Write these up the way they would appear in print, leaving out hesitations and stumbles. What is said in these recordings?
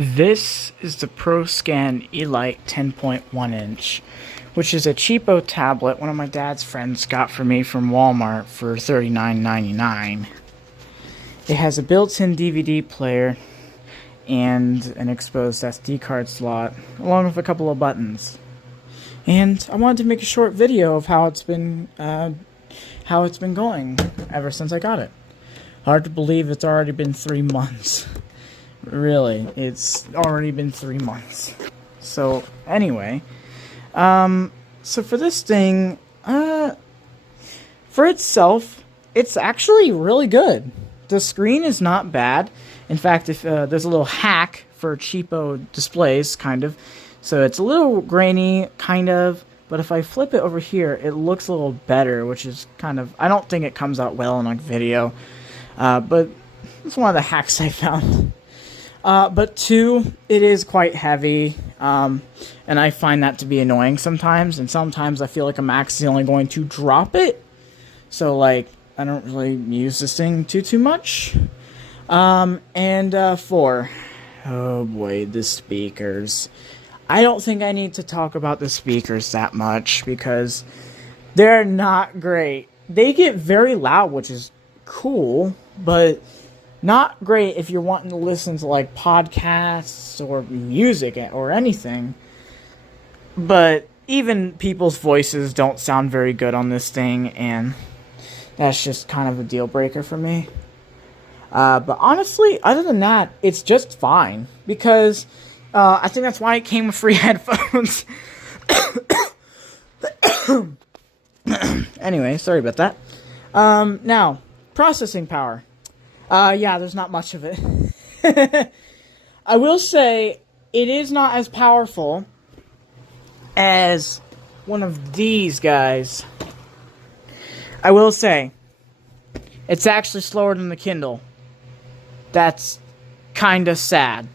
This is the Proscan Elite 10.1 inch, which is a cheapo tablet one of my dad's friends got for me from Walmart for $39.99. It has a built-in DVD player and an exposed SD card slot, along with a couple of buttons. And I wanted to make a short video of how it's been going ever since I got it. Hard to believe it's already been 3 months. Really, it's already been 3 months. So, anyway, so for this thing, for itself, it's actually really good. The screen is not bad. In fact, if there's a little hack for cheapo displays, kind of. So it's a little grainy, kind of, but if I flip it over here, it looks a little better, which is kind of, I don't think it comes out well in a video, but it's one of the hacks I found. But two, it is quite heavy, and I find that to be annoying sometimes, and sometimes I feel like I'm accidentally going to drop it, so, like, I don't really use this thing too much. Four, oh boy, the speakers. I don't think I need to talk about the speakers that much, because they're not great. They get very loud, which is cool, but not great if you're wanting to listen to, like, podcasts or music or anything. But even people's voices don't sound very good on this thing, and that's just kind of a deal breaker for me. But honestly, other than that, it's just fine, because I think that's why it came with free headphones. Anyway, sorry about that. Now, processing power. Yeah, there's not much of it. I will say, it is not as powerful as one of these guys. I will say, it's actually slower than the Kindle. That's kinda sad.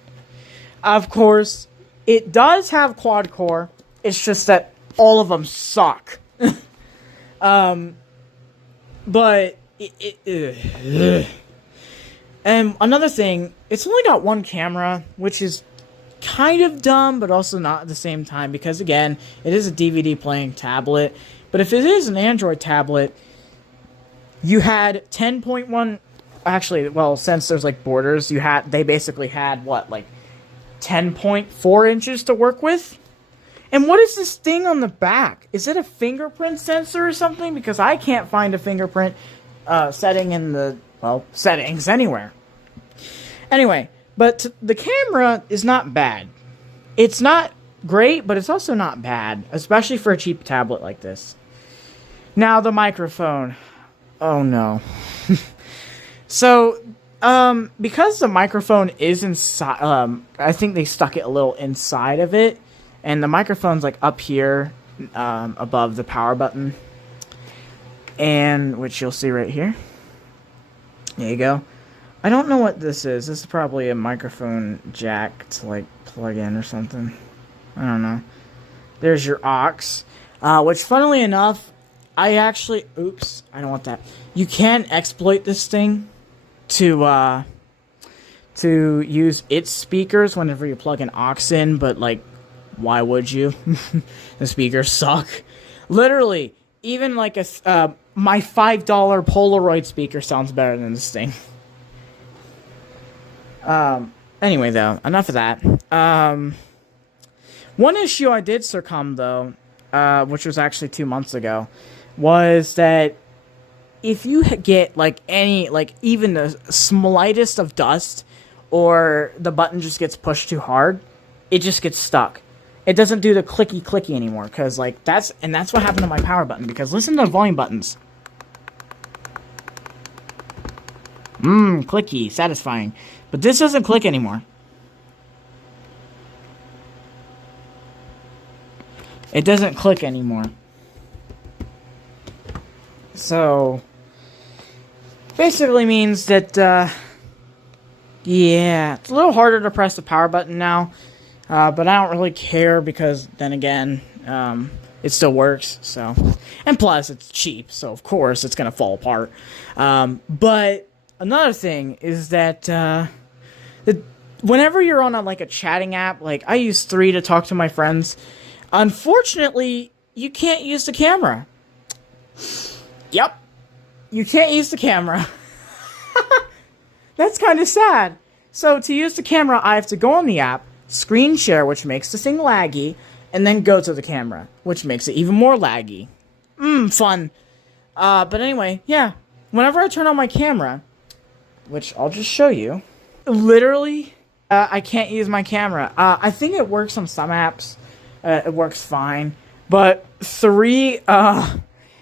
Of course, it does have quad core. It's just that all of them suck. But and another thing, it's only got one camera, which is kind of dumb, but also not at the same time, because again, it is a DVD playing tablet. But if it is an Android tablet, you had 10.1. Actually, well, since there's like borders, they basically had what, like 10.4 inches to work with. And what is this thing on the back? Is it a fingerprint sensor or something? Because I can't find a fingerprint setting in the, well, settings anywhere. Anyway, but the camera is not bad. It's not great, but it's also not bad, especially for a cheap tablet like this. Now the microphone. Oh no. So, because the microphone is inside, I think they stuck it a little inside of it, and the microphone's like up here, above the power button, and, which you'll see right here. There you go. I don't know what this is. This is probably a microphone jack to, like, plug in or something. I don't know. There's your aux, which, funnily enough, I actually, oops, I don't want that. You can exploit this thing to use its speakers whenever you plug an aux in, but, like, why would you? The speakers suck. Literally, even, like, my $5 Polaroid speaker sounds better than this thing. Anyway, though, enough of that. One issue I did succumb, though, which was actually 2 months ago, was that if you get, like, any, like, even the slightest of dust, or the button just gets pushed too hard, it just gets stuck. It doesn't do the clicky anymore, because, like, that's what happened to my power button, because listen to the volume buttons. Clicky, satisfying. But this doesn't click anymore. It doesn't click anymore. So, basically means that, yeah, it's a little harder to press the power button now, but I don't really care, because, then again, it still works, so, and plus, it's cheap, so of course, it's gonna fall apart. But another thing is that, whenever you're on a chatting app, like I use 3 to talk to my friends, unfortunately, you can't use the camera. Yep. You can't use the camera. That's kind of sad. So to use the camera, I have to go on the app, screen share, which makes the thing laggy, and then go to the camera, which makes it even more laggy. Fun. But anyway, yeah. Whenever I turn on my camera, which I'll just show you, literally, I can't use my camera. I think it works on some apps. It works fine. But 3, yeah,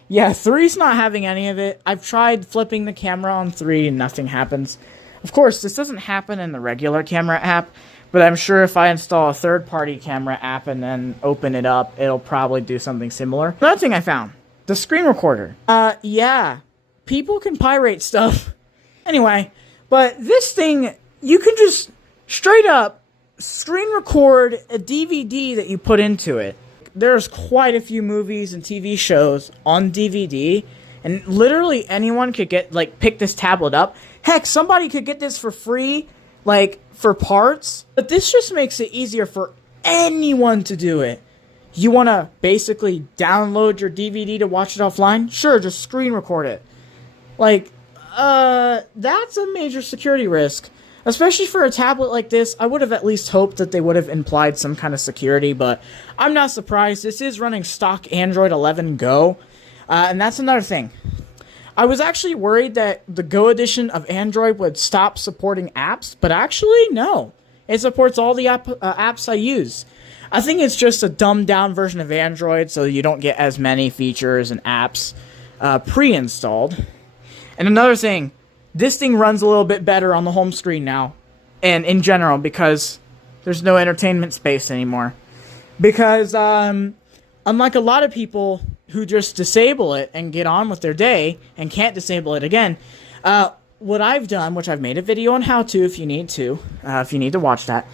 3's not having any of it. I've tried flipping the camera on 3 and nothing happens. Of course, this doesn't happen in the regular camera app, but I'm sure if I install a third-party camera app and then open it up, it'll probably do something similar. Another thing I found, the screen recorder. Yeah, people can pirate stuff. Anyway, but this thing, you can just straight up screen record a DVD that you put into it. There's quite a few movies and TV shows on DVD, and literally anyone could pick this tablet up. Heck, somebody could get this for free, for parts. But this just makes it easier for anyone to do it. You want to basically download your DVD to watch it offline? Sure, just screen record it. That's a major security risk. Especially for a tablet like this, I would have at least hoped that they would have implied some kind of security, but I'm not surprised. This is running stock Android 11 Go, and that's another thing. I was actually worried that the Go edition of Android would stop supporting apps, but actually, no. It supports all the apps I use. I think it's just a dumbed-down version of Android, so you don't get as many features and apps pre-installed. And another thing, this thing runs a little bit better on the home screen now, and in general, because there's no entertainment space anymore. Because, unlike a lot of people who just disable it and get on with their day and can't disable it again, what I've done, which I've made a video on how to if you need to watch that,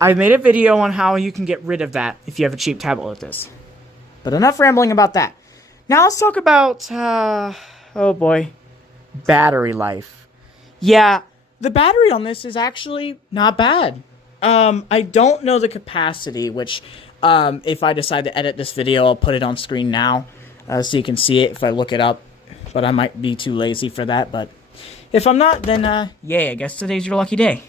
I've made a video on how you can get rid of that if you have a cheap tablet like this. But enough rambling about that. Now let's talk about, oh boy, battery life. Yeah, the battery on this is actually not bad. I don't know the capacity, which if I decide to edit this video, I'll put it on screen now so you can see it if I look it up. But I might be too lazy for that. But if I'm not, then yay, I guess today's your lucky day.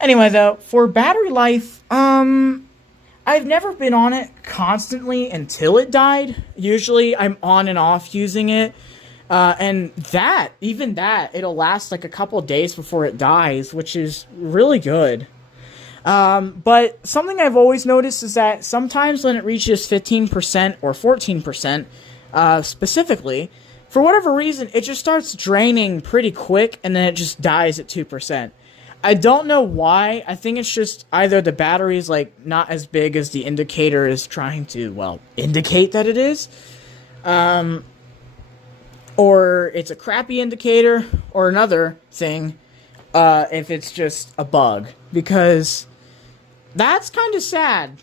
Anyway, though, for battery life, I've never been on it constantly until it died. Usually I'm on and off using it. And even that, it'll last like a couple of days before it dies, which is really good. But something I've always noticed is that sometimes when it reaches 15% or 14%, specifically, for whatever reason, it just starts draining pretty quick and then it just dies at 2%. I don't know why. I think it's just either the battery is not as big as the indicator is trying to, indicate that it is. Or it's a crappy indicator, or another thing, if it's just a bug. Because that's kind of sad.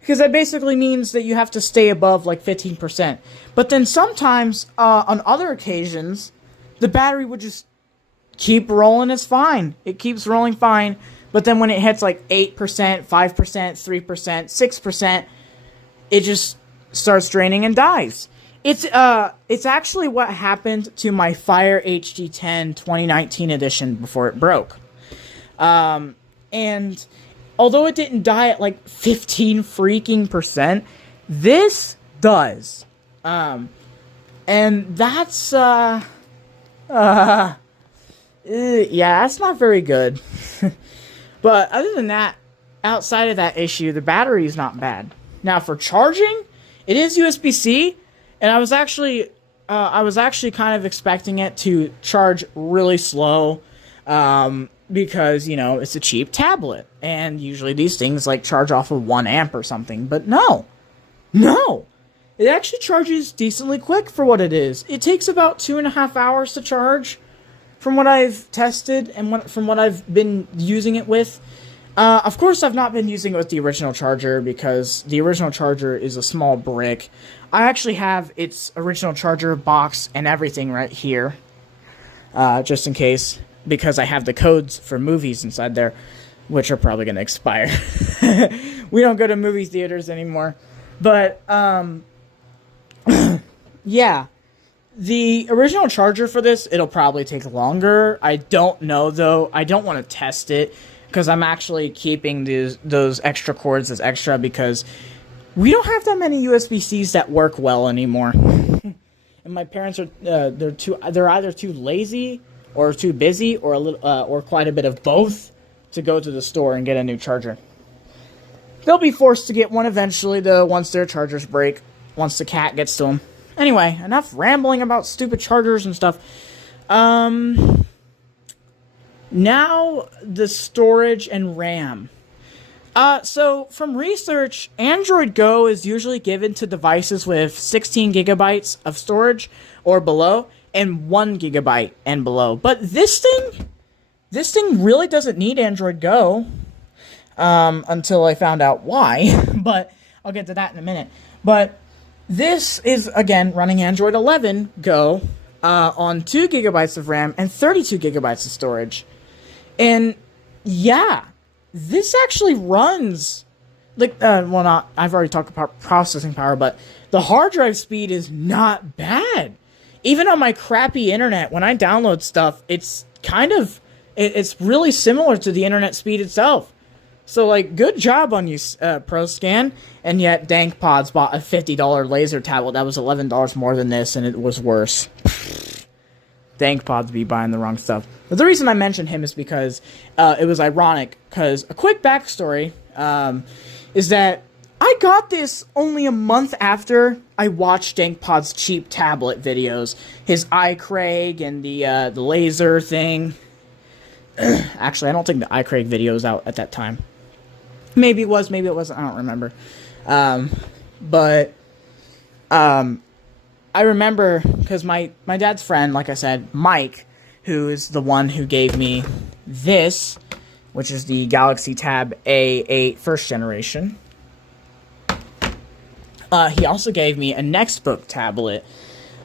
Because that basically means that you have to stay above 15%. But then sometimes, on other occasions, the battery would just keep rolling. It's fine. It keeps rolling fine. But then when it hits 8%, 5%, 3%, 6%, it just starts draining and dies. It's actually what happened to my Fire HD10 2019 edition before it broke. And although it didn't die at 15 freaking percent, this does. And that's yeah, that's not very good. But other than that, outside of that issue, the battery is not bad. Now for charging, it is USB-C. And I was actually kind of expecting it to charge really slow, because, it's a cheap tablet. And usually these things, charge off of 1 amp or something. But no. It actually charges decently quick for what it is. It takes about 2.5 hours to charge, from what I've tested and from what I've been using it with. Of course, I've not been using it with the original charger, because the original charger is a small brick. I actually have its original charger box and everything right here, just in case, because I have the codes for movies inside there. which are probably going to expire. We don't go to movie theaters anymore. But, yeah. The original charger for this, it'll probably take longer. I don't know, though. I don't want to test it, because I'm actually keeping those extra cords as extra, because we don't have that many USB-Cs that work well anymore. And my parents are, they're either too lazy, or too busy, or a little, or quite a bit of both, to go to the store and get a new charger. They'll be forced to get one eventually, though, once their chargers break, once the cat gets to them. Anyway, enough rambling about stupid chargers and stuff. Now, the storage and RAM. So, from research, Android Go is usually given to devices with 16 gigabytes of storage or below, and 1 gigabyte and below. But this thing really doesn't need Android Go, until I found out why. But I'll get to that in a minute. But this is, again, running Android 11 Go on 2 gigabytes of RAM and 32 gigabytes of storage. And, yeah, this actually runs, like, well, not, I've already talked about processing power, but the hard drive speed is not bad. Even on my crappy internet, when I download stuff, it's kind of, it's really similar to the internet speed itself. So, like, good job on you, Proscan. And yet, DankPods bought a $50 laser tablet that was $11 more than this, and it was worse. DankPods be buying the wrong stuff. But the reason I mentioned him is because it was ironic. Because a quick backstory is that I got this only a month after I watched DankPod's cheap tablet videos. His iCraig and the laser thing. Actually, I don't think the iCraig video was out at that time. Maybe it was, maybe it wasn't, I don't remember. But I remember, because my dad's friend, like I said, Mike, who is the one who gave me this, which is the Galaxy Tab A8 first generation. He also gave me a Nextbook tablet.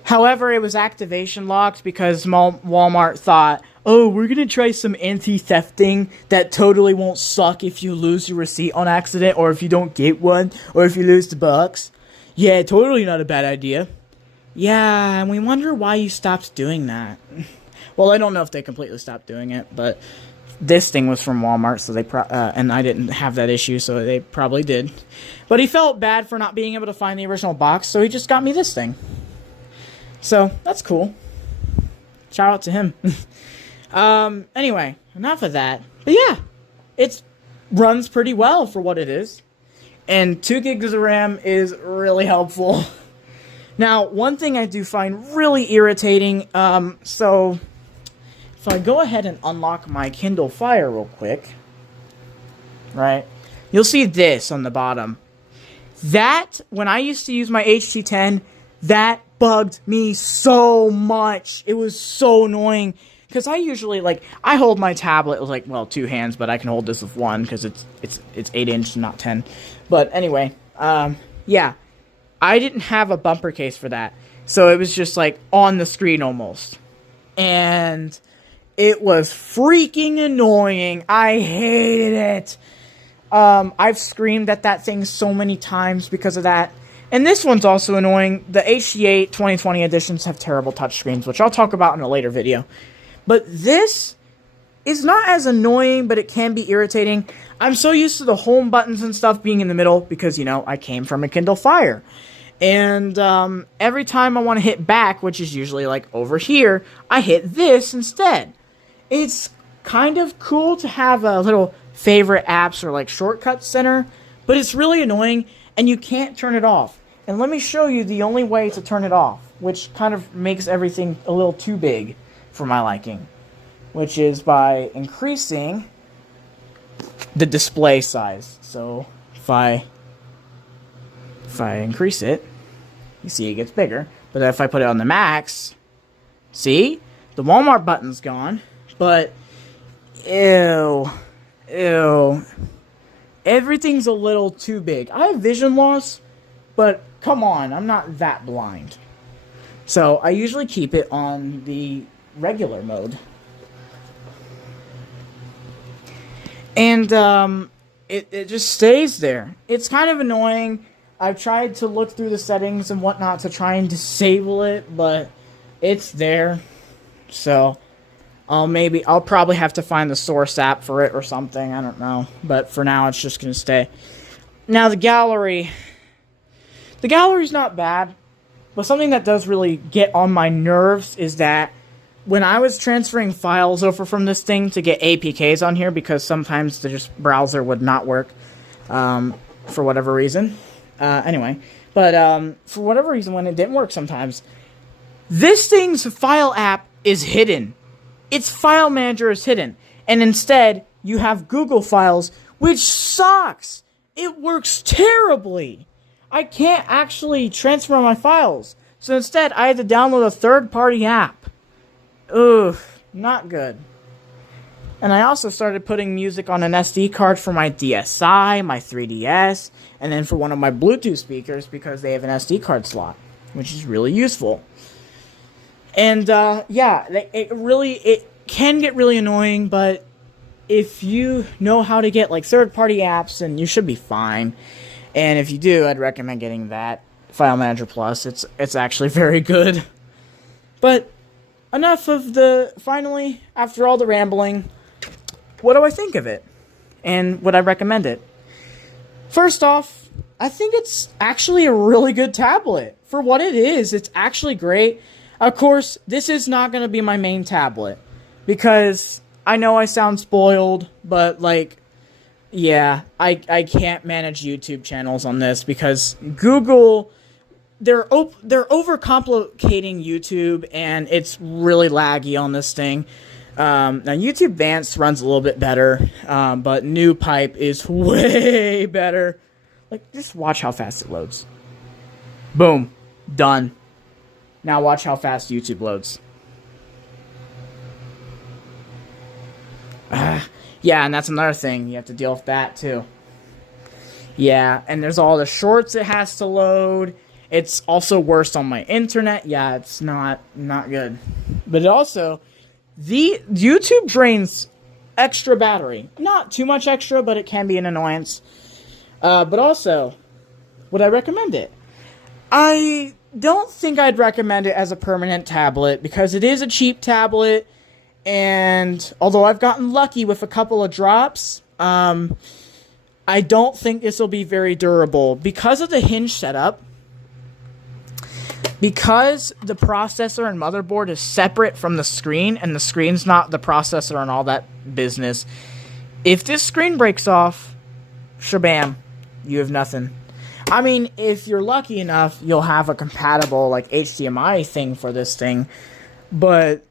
However, it was activation locked because Walmart thought, oh, we're going to try some anti-thefting that totally won't suck if you lose your receipt on accident, or if you don't get one, or if you lose the box. Yeah, totally not a bad idea. Yeah, and we wonder why you stopped doing that. Well, I don't know if they completely stopped doing it, but this thing was from Walmart, so they and I didn't have that issue, so they probably did. But he felt bad for not being able to find the original box, so he just got me this thing. So, that's cool. Shout out to him. Anyway, enough of that. But yeah, it runs pretty well for what it is. And 2 gigs of RAM is really helpful. Now, one thing I do find really irritating, so if I go ahead and unlock my Kindle Fire real quick, right, you'll see this on the bottom. That, when I used to use my HT10, that bugged me so much. It was so annoying. Because I usually, like, I hold my tablet with, like, well, 2 hands, but I can hold this with 1 because it's 8-inch, not 10. But anyway, yeah. I didn't have a bumper case for that. So it was just, like, on the screen almost. And it was freaking annoying. I hated it. I've screamed at that thing so many times because of that. And this one's also annoying. The HT8 2020 editions have terrible touchscreens, which I'll talk about in a later video. But this is not as annoying, but it can be irritating. I'm so used to the home buttons and stuff being in the middle because, you know, I came from a Kindle Fire. And every time I want to hit back, which is usually like over here, I hit this instead. It's kind of cool to have a little favorite apps or like shortcut center, but it's really annoying and you can't turn it off. And let me show you the only way to turn it off, which kind of makes everything a little too big for my liking, which is by increasing the display size. So if I increase it, you see it gets bigger. But if I put it on the max, see, the Walmart button's gone. But ew, everything's a little too big. I have vision loss, but come on, I'm not that blind. So I usually keep it on the regular mode. And it just stays there. It's kind of annoying. I've tried to look through the settings and whatnot to try and disable it, but it's there. So I'll probably have to find the source app for it or something. I don't know. But for now, it's just going to stay. Now, the gallery. The gallery's not bad. But something that does really get on my nerves is that when I was transferring files over from this thing to get APKs on here, because sometimes the just browser would not work for whatever reason. Anyway. But for whatever reason, when it didn't work sometimes, this thing's file app is hidden. Its file manager is hidden. And instead, you have Google Files, which sucks. It works terribly. I can't actually transfer my files. So instead, I had to download a third-party app. Ugh, not good. And I also started putting music on an SD card for my DSi, my 3DS, and then for one of my Bluetooth speakers because they have an SD card slot, which is really useful. And, yeah, it can get really annoying, but if you know how to get, like, third-party apps, then you should be fine. And if you do, I'd recommend getting that File Manager Plus. It's actually very good. But enough of finally, after all the rambling, what do I think of it? And would I recommend it? First off, I think it's actually a really good tablet. For what it is, it's actually great. Of course, this is not going to be my main tablet, because I know I sound spoiled, but, like, yeah, I can't manage YouTube channels on this, because Google, they're overcomplicating YouTube, and it's really laggy on this thing. Now, YouTube Advanced runs a little bit better, but New Pipe is way better. Like, just watch how fast it loads. Boom. Done. Now watch how fast YouTube loads. Yeah, and that's another thing. You have to deal with that, too. Yeah, and there's all the shorts it has to load. It's also worse on my internet. Yeah, it's not good. But it also, the YouTube drains extra battery. Not too much extra, but it can be an annoyance. But also, would I recommend it? I don't think I'd recommend it as a permanent tablet, because it is a cheap tablet, and although I've gotten lucky with a couple of drops, I don't think this will be very durable. Because of the hinge setup, because the processor and motherboard is separate from the screen, and the screen's not the processor and all that business, if this screen breaks off, shabam, you have nothing. I mean, if you're lucky enough, you'll have a compatible, like, HDMI thing for this thing. But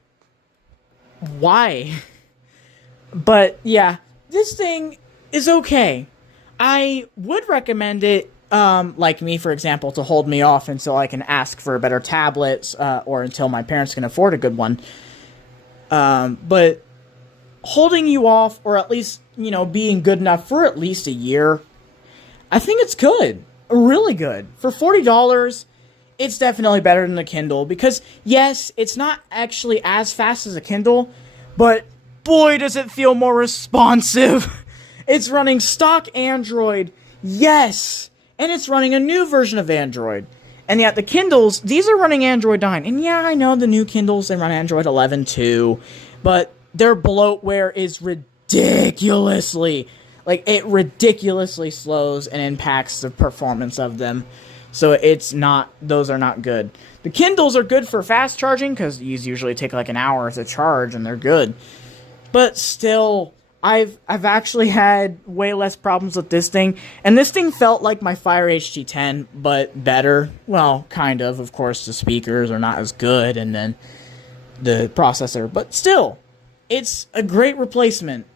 why? But, yeah, this thing is okay. I would recommend it, like me, for example, to hold me off until I can ask for a better tablet, or until my parents can afford a good one. But holding you off, or at least, being good enough for at least a year, I think it's good. Really good. For $40, it's definitely better than the Kindle, because, yes, it's not actually as fast as a Kindle, but boy, does it feel more responsive. It's running stock Android, yes, and it's running a new version of Android. And yet the Kindles, these are running Android 9, and yeah, I know the new Kindles, they run Android 11 too, but their bloatware is ridiculously, it ridiculously slows and impacts the performance of them. So those are not good. The Kindles are good for fast charging, because these usually take like an hour to charge, and they're good. But still, I've actually had way less problems with this thing, and this thing felt like my Fire HT10, but better. Well, kind of. Of course, the speakers are not as good, and then the processor, but still, it's a great replacement.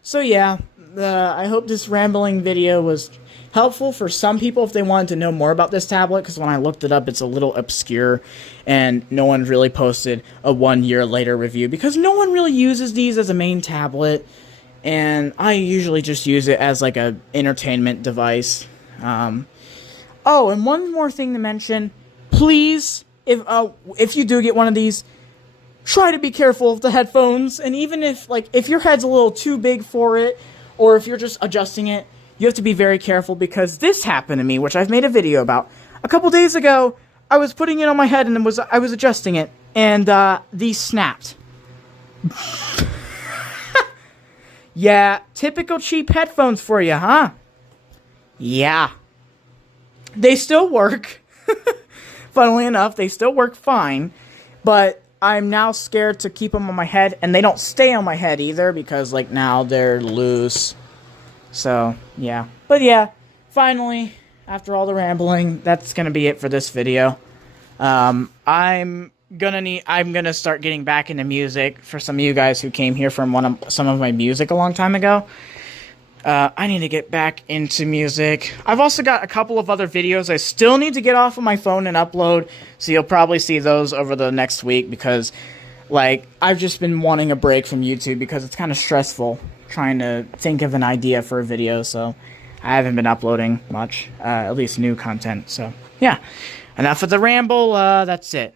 So yeah, I hope this rambling video was helpful for some people if they wanted to know more about this tablet, because when I looked it up, it's a little obscure, and no one really posted a 1 year later review, because no one really uses these as a main tablet, and I usually just use it as like a entertainment device. Oh, and one more thing to mention, please, if you do get one of these, try to be careful of the headphones. And even if, like, if your head's a little too big for it, or if you're just adjusting it, you have to be very careful, because this happened to me, which I've made a video about. A couple days ago, I was putting it on my head and I was adjusting it, and these snapped. Yeah, typical cheap headphones for you, huh? Yeah. They still work. Funnily enough, they still work fine, but I'm now scared to keep them on my head, and they don't stay on my head either, because, like, now they're loose. So, yeah. But yeah, finally, after all the rambling, that's gonna be it for this video. I'm gonna start getting back into music for some of you guys who came here from some of my music a long time ago. I need to get back into music. I've also got a couple of other videos I still need to get off of my phone and upload, so you'll probably see those over the next week, because, like, I've just been wanting a break from YouTube because it's kind of stressful trying to think of an idea for a video, so I haven't been uploading much, at least new content. So, yeah. Enough of the ramble, that's it.